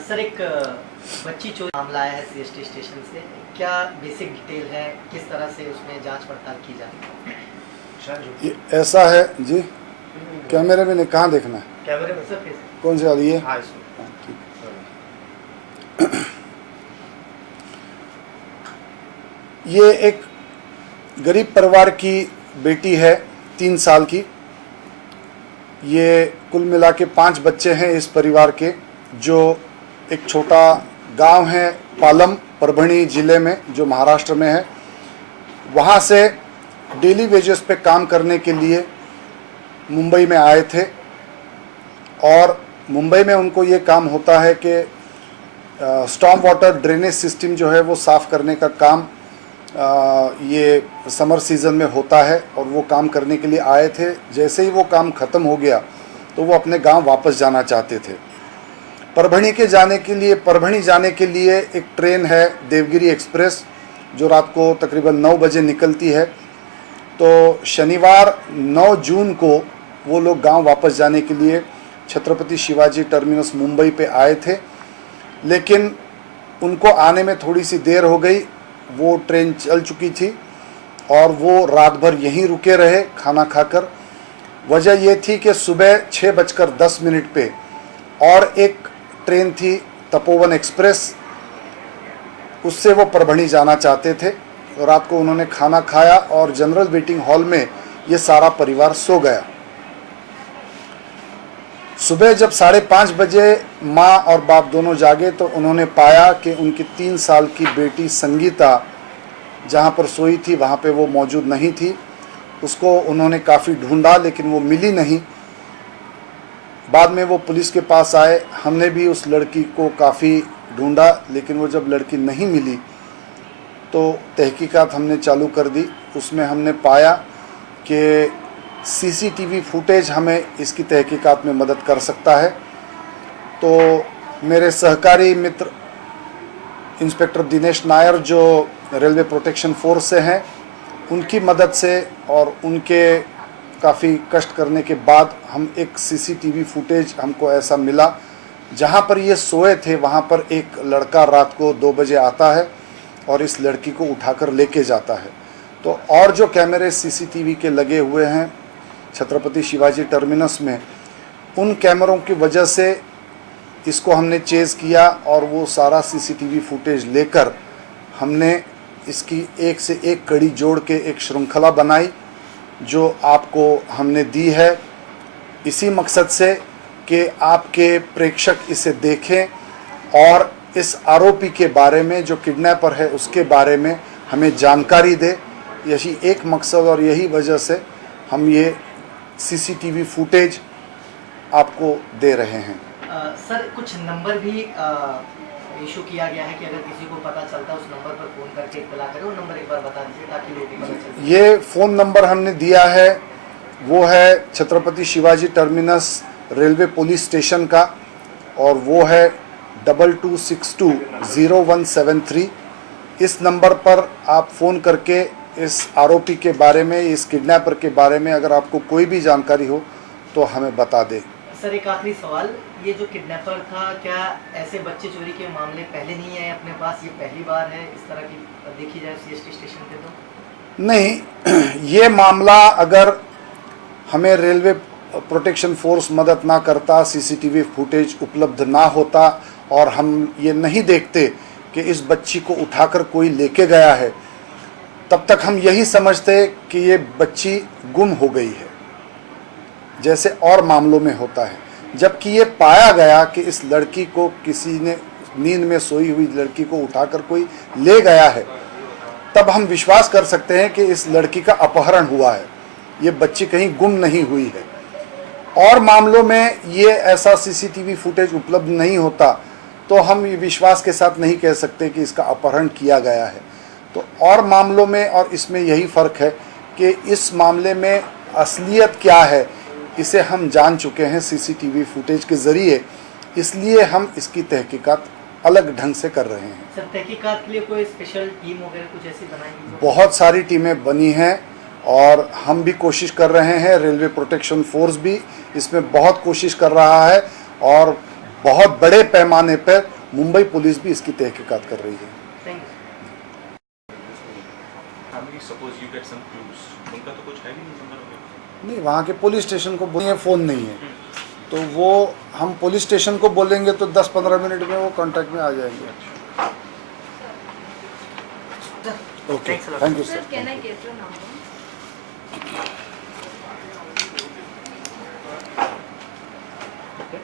Sir, एक बच्ची चोरी मामला आया है सीएसटी स्टेशन से, क्या बेसिक डिटेल है, किस तरह से उसमें जांच पड़ताल की जा रही है? ऐसा है जी, कैमरे में नहीं, कहाँ देखना है? कैमरे में सर, कौन सी वाली है? हाँ, ठीक। ये एक गरीब परिवार की बेटी है, 3 साल की। ये कुल मिला के 5 बच्चे हैं इस परिवार के, जो एक छोटा गांव है पालम, परभणी जिले में, जो महाराष्ट्र में है। वहाँ से डेली वेजेस पे काम करने के लिए मुंबई में आए थे, और मुंबई में उनको ये काम होता है कि स्टॉर्म वाटर ड्रेनेज सिस्टम जो है वो साफ़ करने का काम ये समर सीज़न में होता है, और वो काम करने के लिए आए थे। जैसे ही वो काम ख़त्म हो गया तो वो अपने गांव वापस जाना चाहते थे। परभणी जाने के लिए एक ट्रेन है देवगिरी एक्सप्रेस, जो रात को तकरीबन 9 बजे निकलती है। तो शनिवार 9 जून को वो लोग गांव वापस जाने के लिए छत्रपति शिवाजी टर्मिनस मुंबई पे आए थे, लेकिन उनको आने में थोड़ी सी देर हो गई। वो ट्रेन चल चुकी थी और वो रात भर यहीं रुके रहे खाना खाकर। वजह ये थी कि सुबह 6:10 पे और एक ट्रेन थी तपोवन एक्सप्रेस, उससे वो परभणी जाना चाहते थे। रात को उन्होंने खाना खाया और जनरल वेटिंग हॉल में ये सारा परिवार सो गया। सुबह जब 5:30 बजे माँ और बाप दोनों जागे तो उन्होंने पाया कि उनकी 3 साल की बेटी संगीता जहाँ पर सोई थी वहाँ पे वो मौजूद नहीं थी। उसको उन्होंने काफ़ी ढूंढा, लेकिन वो मिली नहीं। बाद में वो पुलिस के पास आए, हमने भी उस लड़की को काफ़ी ढूंढा, लेकिन वो जब लड़की नहीं मिली तो तहकीकात हमने चालू कर दी। उसमें हमने पाया कि सीसीटीवी फुटेज हमें इसकी तहकीकात में मदद कर सकता है। तो मेरे सहकारी मित्र इंस्पेक्टर दिनेश नायर, जो रेलवे प्रोटेक्शन फोर्स से हैं, उनकी मदद से और उनके काफ़ी कष्ट करने के बाद हम एक सीसीटीवी फुटेज हमको ऐसा मिला, जहां पर ये सोए थे वहां पर एक लड़का रात को 2 बजे आता है और इस लड़की को उठाकर लेके जाता है। तो और जो कैमरे सीसीटीवी के लगे हुए हैं छत्रपति शिवाजी टर्मिनस में, उन कैमरों की वजह से इसको हमने चेज़ किया, और वो सारा सीसीटीवी फुटेज लेकर हमने इसकी एक से एक कड़ी जोड़ के एक श्रृंखला बनाई, जो आपको हमने दी है इसी मकसद से कि आपके प्रेक्षक इसे देखें और इस आरोपी के बारे में, जो किडनैपर है, उसके बारे में हमें जानकारी दे। यही एक मकसद और यही वजह से हम ये सीसीटीवी फुटेज आपको दे रहे हैं। सर, कुछ नंबर भी इशू किया गया है कि अगर किसी को पता चलता है उस नंबर पर फ़ोन करके इत्तला करें। वो नंबर एक बार बता दीजिए ताकि लोग पता चल सके। ये फ़ोन नंबर हमने दिया है वो है Chhatrapati Shivaji terminus railway police station का, और वो है 22620173। इस नंबर पर आप फ़ोन करके इस आरोपी के बारे में, इस किडनैपर के बारे में अगर आपको कोई भी जानकारी हो तो हमें बता दें। सर, एक आखिरी सवाल, ये जो किडनैपर था, क्या ऐसे बच्चे चोरी के मामले पहले नहीं आए अपने पास? ये पहली बार है इस तरह की देखी जाए सीएसटी स्टेशन पे? तो नहीं, ये मामला अगर हमें रेलवे प्रोटेक्शन फोर्स मदद ना करता, सीसीटीवी फुटेज उपलब्ध ना होता और हम ये नहीं देखते कि इस बच्ची को उठाकर कोई लेके गया है, तब तक हम यही समझते कि ये बच्ची गुम हो गई है, जैसे और मामलों में होता है। जबकि ये पाया गया कि इस लड़की को किसी ने, नींद में सोई हुई लड़की को उठाकर कोई ले गया है, तब हम विश्वास कर सकते हैं कि इस लड़की का अपहरण हुआ है, ये बच्ची कहीं गुम नहीं हुई है। और मामलों में ये ऐसा सीसीटीवी फुटेज उपलब्ध नहीं होता तो हम ये विश्वास के साथ नहीं कह सकते कि इसका अपहरण किया गया है। तो और मामलों में और इसमें यही फ़र्क है कि इस मामले में असलियत क्या है इसे हम जान चुके हैं सीसीटीवी फुटेज के ज़रिए, इसलिए हम इसकी तहकीकात अलग ढंग से कर रहे हैं। सर, तहकीकात के लिए कोई स्पेशल टीम वगैरह कुछ ऐसी बनाई गई? बहुत सारी टीमें बनी हैं और हम भी कोशिश कर रहे हैं, रेलवे प्रोटेक्शन फोर्स भी इसमें बहुत कोशिश कर रहा है, और बहुत बड़े पैमाने पर मुंबई पुलिस भी इसकी तहकीकात कर रही है। Thank you. Family, suppose you get some clues, उनका तो कुछ है भी नहीं नंबर वगैरह। नहीं, वहाँ के पुलिस स्टेशन को बोलिए फ़ोन नहीं है, तो वो हम पुलिस स्टेशन को बोलेंगे तो 10-15 मिनट में वो कांटेक्ट में आ जाएंगे। Okay, Thanks a lot. Thank you Sir, sir. can I get your number? Okay.